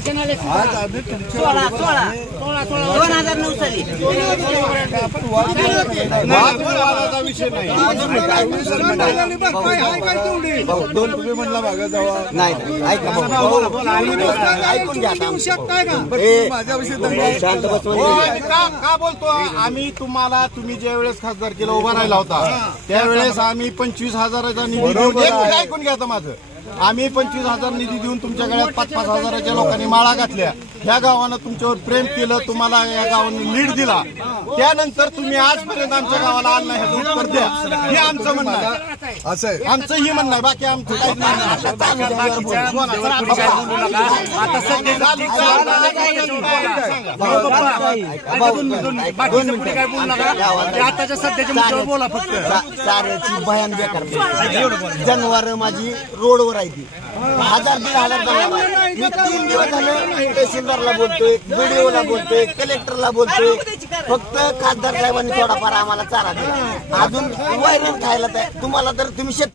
आज आम्ही 2009 साली वादाचा विषय नाही. 2 रुपये म्हणला मागे जावा नाही ऐका ऐकून घ्या माझ्याविषयी शांत का बोलतो आम्ही तुम्हाला. तुम्ही ज्या वेळेस खासदारकीला उभा राहिला होता त्यावेळेस आम्ही 25,000चा निधी देऊन ऐकून घ्या माझं. आम्ही 25,000 निधी देऊन तुमच्या गळ्यात 5-5 हजाराच्या लोकांनी माळा घातल्या. ह्या गावानं तुमच्यावर प्रेम केलं, तुम्हाला या गावाने लीड दिला. त्यानंतर तुम्ही आजपर्यंत आमच्या गावाला आलं नाही हे उत्तर द्या. हे आमचं म्हणणं आहे. असं आहे आमचं ही म्हणणं आहे. बाकी आमचं काहीच नाही. आताच्या सध्याच्या मुद्द्यावर बोला फक्त. चाऱ्याची भयान बेकार जनावर माझी रोडवर आहे ती 1000-1500 जनावर. मी 3 दिवस झालं तहसीलदारला बोलतोय, बीडीओला बोलतोय, कलेक्टरला बोलतोय. फक्त खासदार साहेबांनी थोडाफार आम्हाला चारा दिला. अजून वैरण खायला तुम्हाला तर तुम्ही